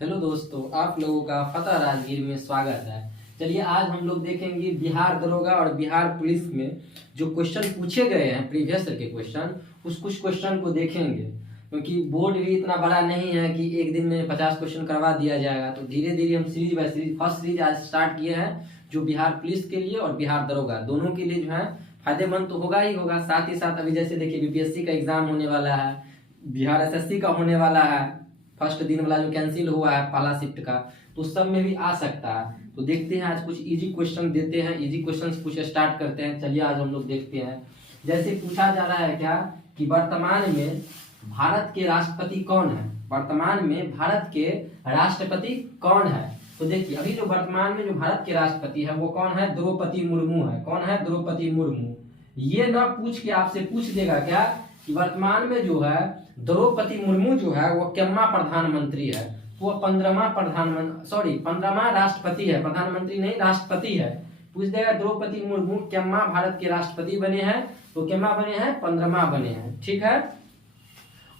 Hello दोस्तों, आप लोगों का फतह राजगीर में स्वागत है। चलिए आज हम लोग देखेंगे बिहार दरोगा और बिहार पुलिस में जो क्वेश्चन पूछे गए हैं प्रीवियस ईयर के क्वेश्चन, उस कुछ क्वेश्चन को देखेंगे। क्योंकि बोर्ड भी इतना बड़ा नहीं है कि एक दिन में 50 क्वेश्चन करवा दिया जाएगा, तो धीरे धीरे हम series by series first series आज स्टार्ट किए हैं जो बिहार पुलिस के लिए और बिहार दरोगा दोनों के लिए जो है फायदेमंद तो होगा ही होगा। साथ ही साथ अभी जैसे देखिए बीपीएससी का एग्जाम होने वाला है, बिहार एसएससी का होने वाला है, फर्स्ट दिन वाला जो कैंसिल हुआ है पहला शिफ्ट का, तो सब में भी आ सकता है। तो देखते हैं आज कुछ इजी क्वेश्चन देते हैं, इजी क्वेश्चंस कुछ स्टार्ट करते हैं। चलिए आज हम लोग देखते हैं। जैसे पूछा जा रहा है क्या कि वर्तमान में भारत के राष्ट्रपति कौन है। वर्तमान में भारत के राष्ट्रपति कौन है? तो देखिए अभी जो वर्तमान में जो भारत के राष्ट्रपति है वो कौन है? द्रौपदी मुर्मू है। कौन है? द्रौपदी मुर्मू। ये ना पूछ के आपसे पूछ देगा क्या कि वर्तमान में जो है द्रौपदी मुर्मू जो है वो कितना प्रधानमंत्री है, वो 15वां राष्ट्रपति है, प्रधानमंत्री नहीं राष्ट्रपति है। पूछ देगा द्रौपदी मुर्मू कितना भारत के राष्ट्रपति बने हैं, तो कितना बने हैं? 15वां बने हैं। ठीक है।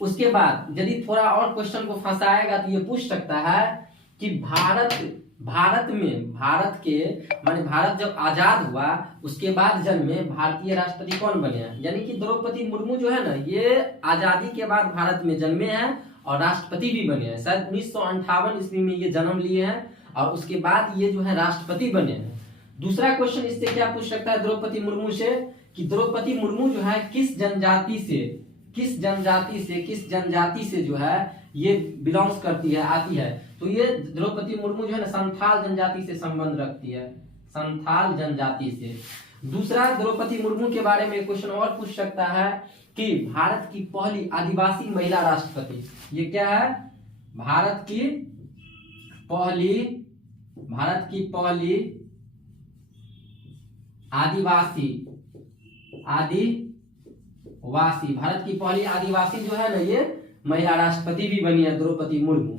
उसके बाद यदि थोड़ा और क्वेश्चन को फंसाएगा तो ये पूछ सकता है कि भारत जब आजाद हुआ उसके बाद जन्मे भारतीय राष्ट्रपति कौन बने हैं। यानी कि द्रौपदी मुर्मू जो है ना ये आजादी के बाद भारत में जन्मे हैं और राष्ट्रपति भी बने हैं। शायद 1958 ईस्वी में ये जन्म लिए हैं और उसके बाद ये जो है राष्ट्रपति बने हैं। दूसरा क्वेश्चन इससे क्या पूछ सकता है द्रौपदी मुर्मू से कि द्रौपदी मुर्मू जो है किस जनजाति से जो है ये बिलोंग्स करती है, आती है। तो ये द्रौपदी मुर्मू जो है ना संथाल जनजाति से संबंध रखती है, संथाल जनजाति से। दूसरा द्रौपदी मुर्मू के बारे में क्वेश्चन और पूछ सकता है कि भारत की पहली आदिवासी महिला राष्ट्रपति ये क्या है? भारत की पहली भारत की पहली आदिवासी जो है ना ये महिला राष्ट्रपति भी बनी है द्रौपदी मुर्मू।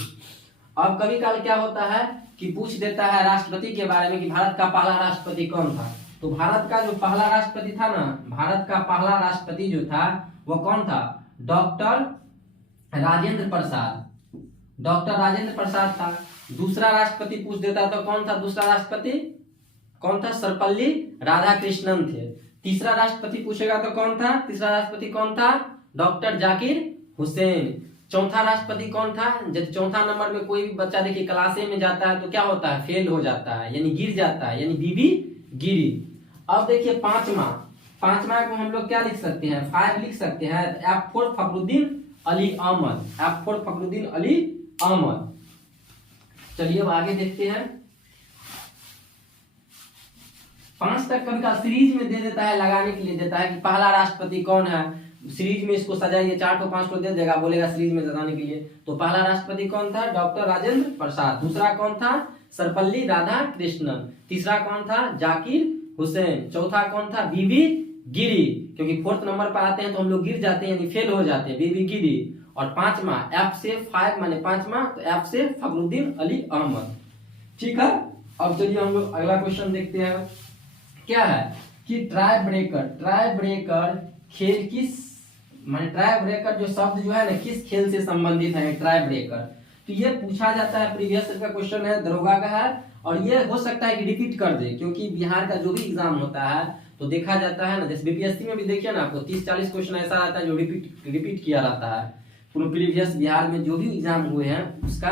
अब कभी काल क्या होता है कि पूछ देता है राष्ट्रपति के बारे में कि भारत का पहला राष्ट्रपति कौन था। तो भारत का जो पहला राष्ट्रपति था ना, भारत का पहला राष्ट्रपति जो था वो कौन था? डॉक्टर राजेंद्र प्रसाद था। दूसरा राष्ट्रपति पूछ देता तो कौन था? दूसरा राष्ट्रपति कौन था? सर्वपल्ली राधाकृष्णन थे। तीसरा राष्ट्रपति पूछेगा तो कौन था? तीसरा राष्ट्रपति कौन था? डॉक्टर जाकिर हुसैन। चौथा राष्ट्रपति कौन था? जब चौथा नंबर में कोई भी बच्चा देखिए क्लास ए में जाता है तो क्या होता है? फेल हो जाता है, यानी गिर जाता है, यानी बीबी गिरी। अब देखिए पांचवा को हम लोग क्या लिख सकते हैं? 5 लिख सकते हैं। F4 फखरुद्दीन अली अहमद। चलिए अब आगे देखते हैं। 5 तक कभी का सीरीज में दे देता है, लगाने के लिए देता है कि पहला राष्ट्रपति कौन है, सीरीज में इसको सजाइए। 4 को 5 को दे देगा, बोलेगा सीरीज में सजाने के लिए। तो पहला राष्ट्रपति कौन था? डॉक्टर राजेंद्र प्रसाद। दूसरा कौन था? सर्वपल्ली राधाकृष्णन। तीसरा कौन था? जाकिर हुसैन। चौथा कौन था? बीबी गिरी, क्योंकि 4th नंबर पर आते हैं तो हम लोग गिर जाते हैं, यानी फेल हो जाते हैं, बीबी गिरी। और पांचवा F से 5 माने पांचवा, तो F से फखरुद्दीन अली अहमद। ठीक है। अब चलिए हम लोग अगला क्वेश्चन देखते हैं। क्या है कि ट्राई ब्रेकर खेल ट्राई ब्रेकर जो शब्द जो है ना किस खेल से संबंधित है? ट्राई ब्रेकर तो ये पूछा जाता है, प्रीवियस ईयर का क्वेश्चन है, दरोगा का है। और ये हो सकता है कि रिपीट कर दे, क्योंकि बिहार का जो भी एग्जाम होता है तो देखा जाता है ना, जैसे बीपीएससी में भी देखिए ना आपको 30-40 क्वेश्चन ऐसा आता है जो रिपीट किया रहता है। प्रीवियस बिहार में जो भी एग्जाम हुए हैं उसका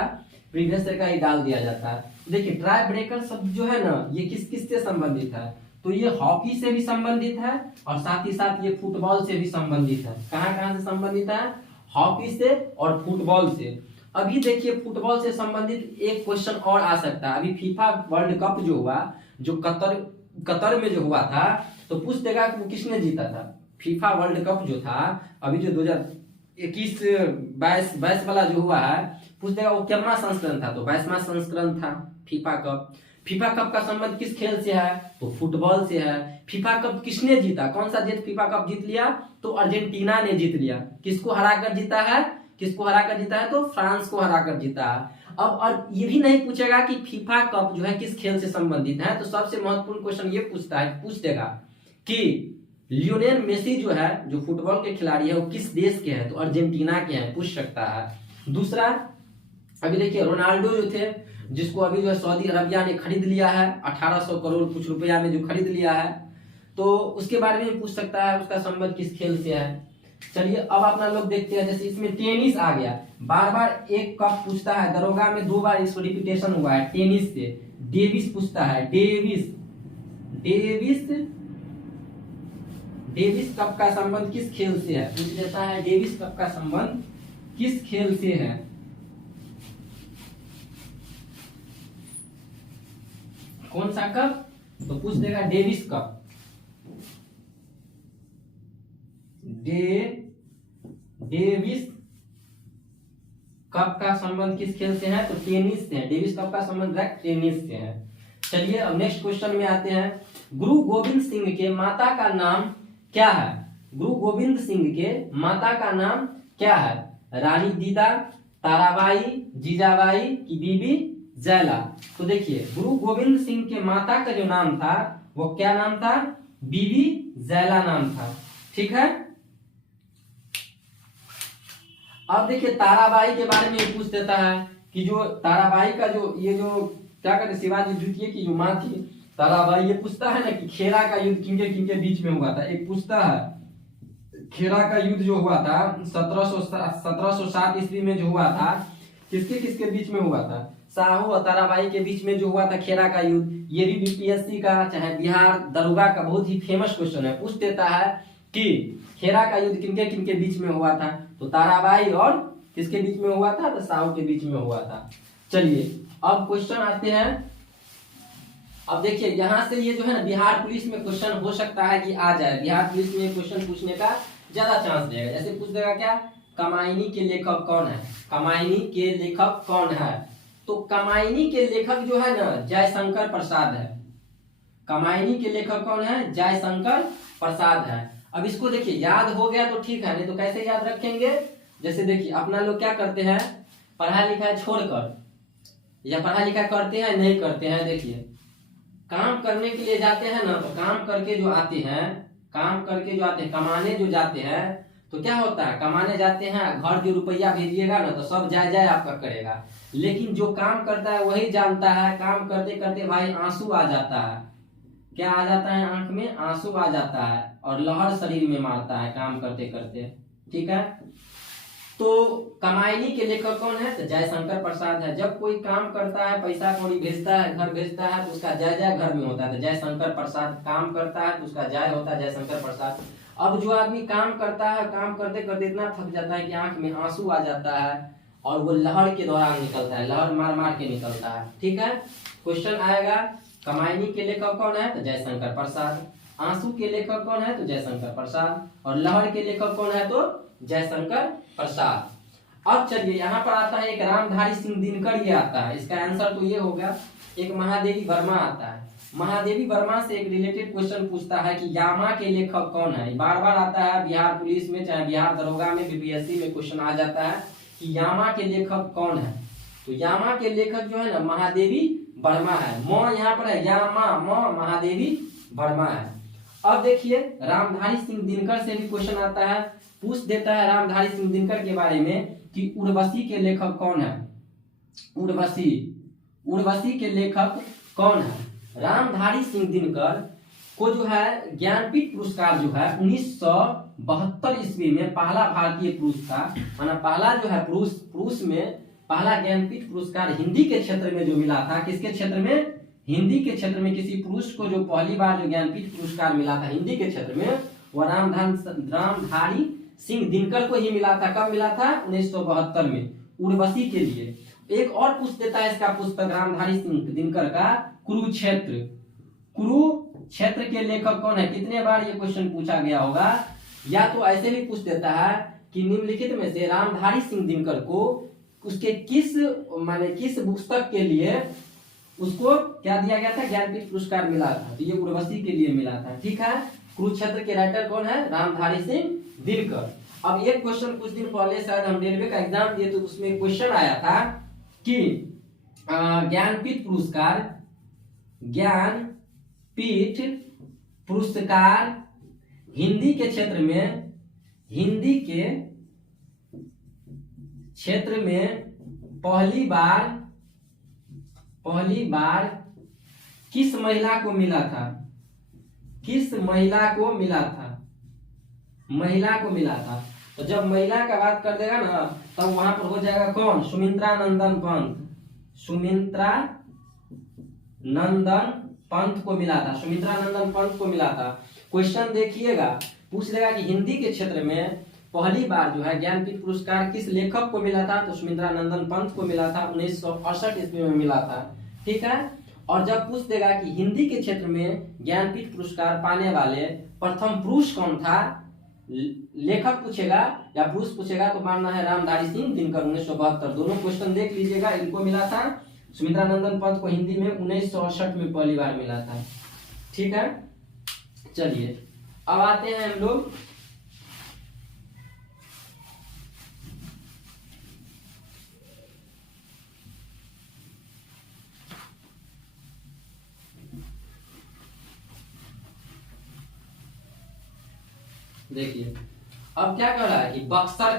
प्रीवियस ईयर का ही डाल दिया जाता है। देखिए ट्राई ब्रेकर शब्द जो है ना ये किस से संबंधित है? तो ये हॉकी से भी संबंधित है और साथ ही साथ ये फुटबॉल से भी संबंधित है। कहां से संबंधित है? हॉकी से और फुटबॉल से। अभी देखिए फुटबॉल से संबंधित एक क्वेश्चन और आ सकता है। अभी फीफा वर्ल्ड कप जो हुआ, जो कतर में जो हुआ था, तो पूछ देगा कि वो किसने जीता था। फीफा वर्ल्ड कप जो था अभी जो 2021-22 वाला जो हुआ है, पूछ देगा वो कितना संस्करण था। तो 22वां संस्करण था फीफा कप। फीफा कप का संबंध किस खेल से है? तो फुटबॉल से है। फीफा कप किसने जीता? कौन सा देश फीफा कप जीत लिया? तो अर्जेंटीना ने जीत लिया। किसको हराकर जीता है? तो फ्रांस को हराकर जीता है। अब और ये भी नहीं पूछेगा कि फीफा कप जो है किस खेल से संबंधित है। तो सबसे महत्वपूर्ण क्वेश्चन ये पूछ देगा कि लियोनेल मेसी जो है, जो फुटबॉल के खिलाड़ी है, वो किस देश के हैं? तो अर्जेंटीना के हैं, पूछ सकता है। दूसरा अभी देखिए रोनाल्डो जो थे, जिसको अभी जो है सऊदी अरबिया ने खरीद लिया है 1800 करोड़ कुछ रुपया में जो खरीद लिया है, तो उसके बारे में पूछ सकता है, उसका संबंध किस खेल से है। चलिए अब अपना लोग देखते हैं, जैसे इसमें टेनिस आ गया, बार बार एक कप पूछता है, दरोगा में 2 बार इसको रिपीटेशन हुआ है टेनिस से। डेविस पूछता है, डेविस कप का संबंध किस खेल से है, पूछ देता है डेविस कप का संबंध किस खेल से है। कौन सा कप, तो पूछ देगा डेविस कप। डेविस कप का संबंध किस खेल से है, तो टेनिस से है। डेविस कप का संबंध टेनिस से है। चलिए अब नेक्स्ट क्वेश्चन में आते हैं। गुरु गोविंद सिंह के माता का नाम क्या है। गुरु गोविंद सिंह के माता का नाम क्या है। रानी दीदा, ताराबाई, जीजाबाई की बीबी जैला। तो देखिए गुरु गोविंद सिंह के माता का जो नाम था वो क्या नाम था, बीबी जैला नाम था। ठीक है। अब देखिए ताराबाई के बारे में पूछ देता है कि जो ताराबाई का जो ये जो क्या कहते शिवाजी द्वितीय की जो माँ थी ताराबाई, ये पूछता है ना कि खेरा का युद्ध किनके बीच में हुआ था। एक पूछता है खेरा का युद्ध जो हुआ था 1707 ईस्वी में जो हुआ था, किसके बीच में हुआ था, साहू और ताराबाई के बीच में जो हुआ था खेरा का युद्ध। ये भी बीपीएससी का चाहे बिहार दरोगा का बहुत ही फेमस क्वेश्चन है। पूछ देता है कि खेरा का युद्ध किनके बीच में हुआ था, तो ताराबाई और किसके बीच में हुआ था, तो साहू के बीच में हुआ था। चलिए अब क्वेश्चन आते हैं। अब देखिए यहाँ से ये जो है ना बिहार पुलिस में क्वेश्चन हो सकता है कि आ जाए, बिहार पुलिस में क्वेश्चन पूछने का ज्यादा चांस रहेगा। जैसे पूछ देगा क्या, कमायनी के लेखक कौन है। कमायनी के लेखक कौन है, तो कमायनी के लेखक जो है ना जयशंकर प्रसाद है। कमायनी के लेखक कौन है, जयशंकर प्रसाद है। अब इसको देखिए याद हो गया तो ठीक है, नहीं तो कैसे याद रखेंगे। जैसे देखिए अपना लोग क्या करते हैं, पढ़ाई लिखाई छोड़कर या पढ़ाई लिखाई करते हैं नहीं करते हैं, देखिए काम करने के लिए जाते हैं ना, तो काम करके जो आते हैं कमाने जो जाते हैं, तो क्या होता है कमाने जाते हैं, घर जो रुपया भेजिएगा ना तो सब जाय आपका करेगा। लेकिन जो काम करता है वही जानता है, काम करते करते भाई आंसू आ जाता है। क्या आ जाता है, आंख में आंसू आ जाता है और लहर शरीर में मारता है काम करते करते। ठीक है। तो कमायनी के लेखक कौन है, तो जयशंकर प्रसाद है। जब कोई काम करता है, पैसा कौड़ी भेजता है, घर भेजता है, तो उसका जय घर में होता है, तो जयशंकर प्रसाद। काम करता है तो उसका जय होता है जयशंकर प्रसाद। अब जो आदमी काम करता है, काम करते करते इतना थक जाता है कि आंख में आंसू आ जाता है और वो लहर के दौरान निकलता है, लहर मार के निकलता है। ठीक है। क्वेश्चन आएगा कमायनी के लेखक कौन है, तो जयशंकर प्रसाद। आंसू के लेखक कौन है, तो जयशंकर प्रसाद। और लहर के लेखक कौन है, तो जयशंकर प्रसाद। अब चलिए यहाँ पर आता है एक रामधारी सिंह दिनकर, ये आता है। इसका आंसर तो ये होगा। एक महादेवी वर्मा आता है। महादेवी वर्मा से एक रिलेटेड क्वेश्चन पूछता है कि यामा के लेखक कौन है। बार बार आता है बिहार पुलिस में चाहे बिहार दरोगा में, बीपीएससी में क्वेश्चन आ जाता है कि यामा के लेखक कौन है। तो यामा के लेखक जो है ना महादेवी वर्मा है। म यहाँ पर है यामा, म महादेवी वर्मा है। अब देखिए रामधारी सिंह दिनकर से भी क्वेश्चन आता है, पूछ देता है रामधारी सिंह दिनकर के बारे में कि उर्वशी के लेखक कौन है। उर्वशी के लेखक कौन है। रामधारी सिंह दिनकर को जो है ज्ञानपीठ पुरस्कार जो है 1972 ईस्वी में पहला भारतीय पुरुष था, माना पहला जो है पुरुष में पहला ज्ञानपीठ पुरस्कार हिंदी के क्षेत्र में जो मिला था। किसके क्षेत्र में, हिंदी के क्षेत्र में किसी पुरुष को जो पहली बार जो ज्ञानपीठ पुरस्कार मिला था हिंदी के क्षेत्र में, वह रामधारी सिंह दिनकर को ही मिला था। कब मिला था, 1972 में, उर्वशी के लिए। एक और पूछ देता है इसका पुस्तक रामधारी सिंह दिनकर का, कुरुक्षेत्र के लेखक कौन है। कितने बार ये क्वेश्चन पूछा गया होगा। या तो ऐसे भी पूछ देता है कि निम्नलिखित में से रामधारी सिंह दिनकर को उसके किस पुस्तक के लिए उसको क्या दिया गया था, ज्ञानपीठ पुरस्कार मिला था। तो ये उर्वशी के लिए मिला था। ठीक है। कुरुक्षेत्र के राइटर कौन है, रामधारी सिंह दिनकर। अब एक क्वेश्चन कुछ दिन पहले शायद हम रेलवे का एग्जाम दिए तो उसमें क्वेश्चन आया था कि ज्ञानपीठ पुरस्कार हिंदी के क्षेत्र में पहली बार किस महिला को मिला था? किस महिला को मिला था? महिला को मिला था। तो जब महिला का बात कर देगा ना तब वहां पर हो जाएगा कौन? सुमित्रा नंदन पंत। सुमित्रा नंदन पंत को मिला था। सुमित्रा नंदन पंत को मिला था। क्वेश्चन देखिएगा, पूछ लेगा कि हिंदी के क्षेत्र में पहली बार जो है ज्ञानपीठ पुरस्कार किस लेखक को मिला था? तो सुमित्रा नंदन पंत को मिला था, 1968 ईस्वी में मिला था। ठीक है। और जब पूछ देगा कि हिंदी के क्षेत्र में ज्ञानपीठ पुरस्कार पाने वाले प्रथम पुरुष कौन था, लेखक पूछेगा या पुरुष पूछेगा, तो मानना है रामधारी सिंह दिनकर 1972। दोनों क्वेश्चन देख लीजिएगा। इनको मिला था, सुमित्रा नंदन पंत को हिंदी में 1968 में पहली बार मिला था। ठीक है। चलिए अब आते हैं हम लोग देखिए, अब क्या कह रहा है कि बक्सर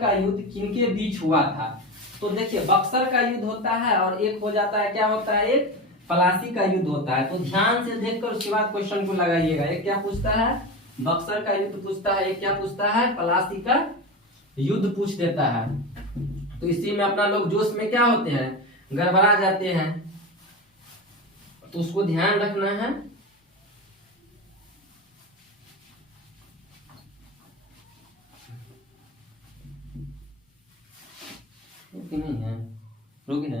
का युद्ध किनके बीच हुआ था? तो देखिए, बक्सर का युद्ध होता है और एक हो जाता है, क्या होता है, एक पलासी का युद्ध होता है। तो ध्यान से देखकर उसके बाद क्वेश्चन को लगाइएगा। एक क्या पूछता है? बक्सर का युद्ध पूछता है। एक क्या पूछता है? पलासी का युद्ध पूछ देता है। तो इसी में अपना लोग जोश में क्या होते हैं, गड़बड़ा जाते हैं, तो उसको ध्यान रखना है। नहीं है, रुक ना।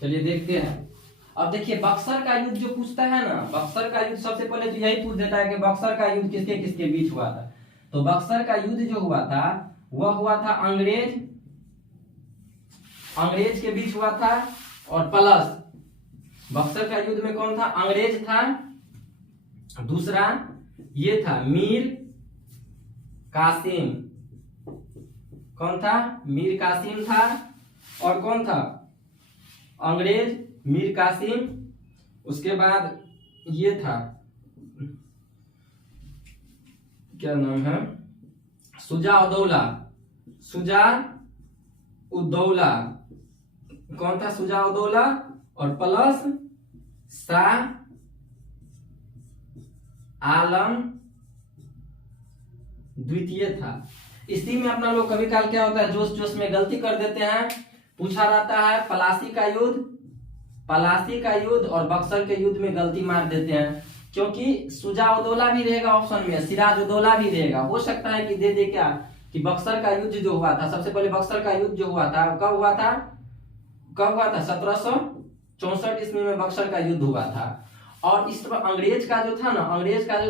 चलिए देखते हैं। अब देखिए, बक्सर का युद्ध जो पूछता है ना, बक्सर का युद्ध सबसे पहले तो यही पूछ देता है कि बक्सर का युद्ध किसके किसके बीच हुआ था। तो बक्सर का युद्ध जो हुआ था वह हुआ था अंग्रेज के बीच हुआ था। और प्लस बक्सर का युद्ध में कौन था? अंग्रेज था। दूसरा ये था मीर कासिम। कौन था? मीर कासिम था। और कौन था? अंग्रेज, मीर कासिम। उसके बाद ये था, क्या नाम है, शुजा-उद-दौला। शुजा-उद-दौला कौन था? शुजा-उद-दौला। और प्लस शाह आलम द्वितीय था। इसी में अपना लोग कभी काल क्या होता है, जोश जोश में गलती कर देते हैं। पूछा रहता है पलासी का युद्ध और बक्सर के युद्ध में गलती मार देते हैं, क्योंकि शुजा-उद-दौला भी रहेगा ऑप्शन में, सिराज-उद-दौला भी रहेगा। हो सकता है कि दे दे क्या कि बक्सर का युद्ध जो हुआ था, सबसे पहले बक्सर का युद्ध जो हुआ था कब हुआ था? 1764 ईस्वी में बक्सर का युद्ध हुआ था। और इस तरह अंग्रेज का जो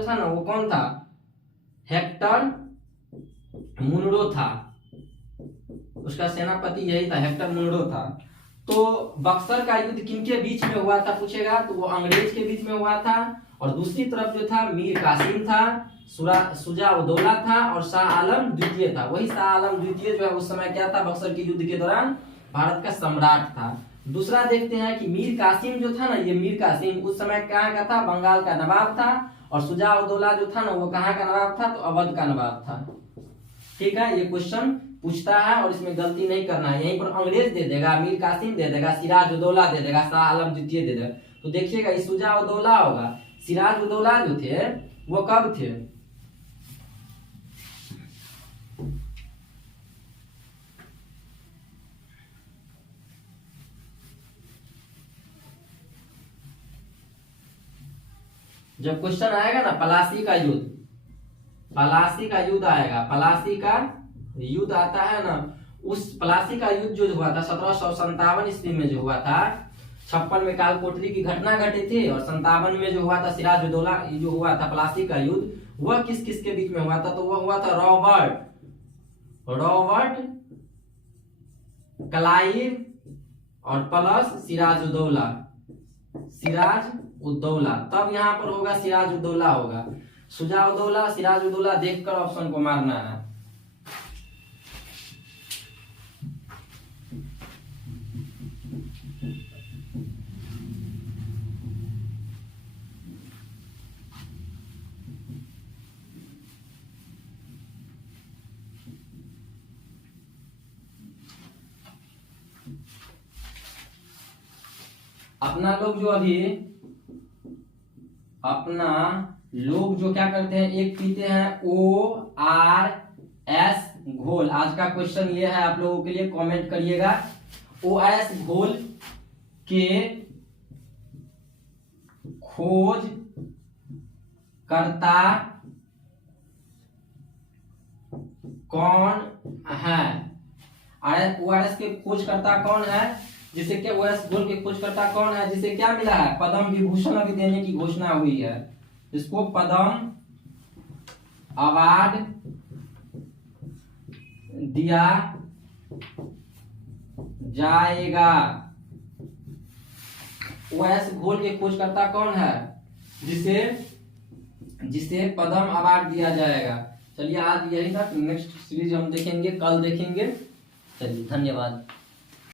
था ना वो कौन था? हेक्टर मुनरो था। उसका सेनापति यही था, हेक्टर मुनरो था। तो बक्सर का युद्ध किनके बीच में हुआ था पूछेगा, तो वो अंग्रेज के बीच में हुआ था। और दूसरी तरफ जो था मीर कासिम था, शुजा-उद-दौला था और शाह आलम द्वितीय था। वही शाह आलम द्वितीय जो है उस समय क्या था, बक्सर के युद्ध के दौरान भारत का सम्राट था। दूसरा देखते हैं कि मीर कासिम जो था ना, ये मीर कासिम उस समय कहाँ का था? बंगाल का नवाब था। और शुजा-उद-दौला जो था ना वो कहाँ का नवाब था? तो अवध का नवाब था। ठीक है, ये क्वेश्चन पूछता है और इसमें गलती नहीं करना है। यहीं पर अंग्रेज दे देगा, मीर कासिम दे देगा, सिराज-उद-दौला दे देगा, शाह आलम द्वितीय दे देगा। तो देखिएगा ये शुजा-उद-दौला होगा। सिराज-उद-दौला जो थे वो कब थे? जब क्वेश्चन आएगा ना पलासी का युद्ध आएगा, पलासी का युद्ध आता है ना, उस पलासी का युद्ध जो हुआ था 1757 ईस्वी में जो हुआ था, 56 में कालकोठरी की घटना घटी थी और 57 में जो हुआ था सिराज-उद-दौला जो हुआ था पलासी का युद्ध, वह किस किस के बीच में हुआ था? तो वह हुआ था रॉबर्ट क्लाइव और प्लस सिराज-उद-दौला। तब यहाँ पर होगा सिराज-उद-दौला होगा। शुजा-उद-दौला, सिराज-उद-दौला देखकर ऑप्शन को मारना है। अपना लोग जो क्या करते हैं, एक पीते हैं ORS घोल। आज का क्वेश्चन ये है आप लोगों के लिए, कमेंट करिएगा। ORS घोल के खोज करता कौन है? ORS के खोज करता कौन है? जिसे क्या ORS घोल के खोज करता कौन है जिसे क्या मिला है? पद्म विभूषण अभी देने की घोषणा हुई है, इसको पद्म अवार्ड दिया जाएगा। ORS घोल के खोजकर्ता कौन है जिसे पद्म अवार्ड दिया जाएगा। चलिए आज यही तक, नेक्स्ट सीरीज हम देखेंगे, कल देखेंगे। चलिए धन्यवाद।